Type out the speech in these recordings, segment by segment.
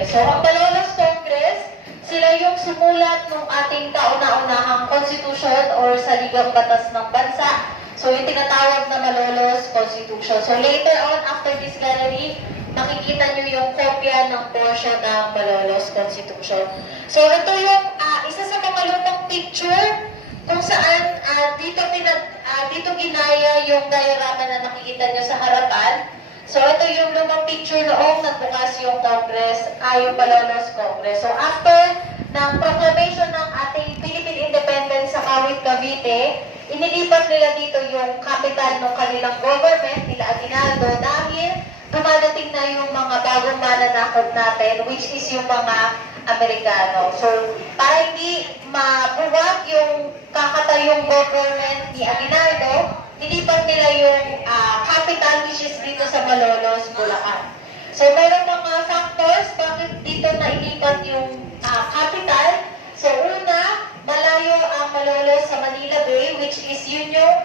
Congress. So, ang Malolos Congress, sila yung sumulat ng ating kauna-unahang constitution or saligang batas ng bansa. So, yung tinatawag na Malolos Constitution. So, later on, after this gallery, nakikita nyo yung kopya ng portion ng Malolos Constitution. So, ito yung ah, isa sa mga picture kung saan ah, dito, pinag, ah, dito ginaya yung diorama na nakikita nyo sa harapan. So, ito yung lumang picture noong nagbukas yung Congress, ay yung Malolos Congress. So, after ng proclamation ng ating Philippine Independence sa Kawit, Cavite, inilipat nila dito yung capital ng kanilang government, nila Aguinaldo, dahil dumadating na yung mga bagong mananakop natin, which is yung mga Amerikano. So, para hindi mabuwag yung kakatayong government ni Aguinaldo, nilipat nila yung ah, capital which is dito sa Malolos, Bulacan. So, mayroong mga factors bakit dito nailipat yung ah, capital. So, una, malayo ang Malolos sa Manila Bay, which is yun yung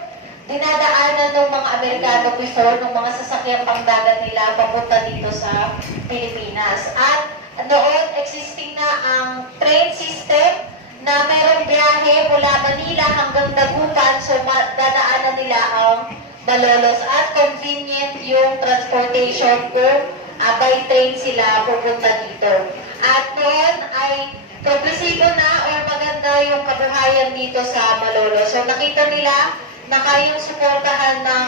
dinadaanan ng mga Amerikano before, ng mga sasakyang pangdagat nila papunta dito sa Pilipinas. At noon, existing na ang train system na mayroong biyahe mula Manila hanggang Dagupan, so dadaanan nila ang Malolos at convenient yung transportation kung ah, by train sila pupunta dito. At noon ay progresibo na or maganda yung kabuhayan dito sa Malolos. So nakita nila na kayang suportahan ng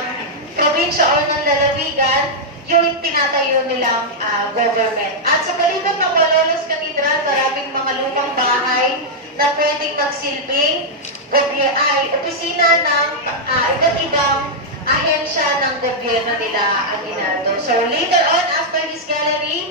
probinsya o ng lalawigan yung tinatayo nilang ah, government. At sa palibot ng Malolos Cathedral, maraming mga lumang bahay na pwedeng magsilbing ay opisina ng ah, iba't ibang ahensya ng gobyerno nila Aguinaldo. So later on, after this gallery,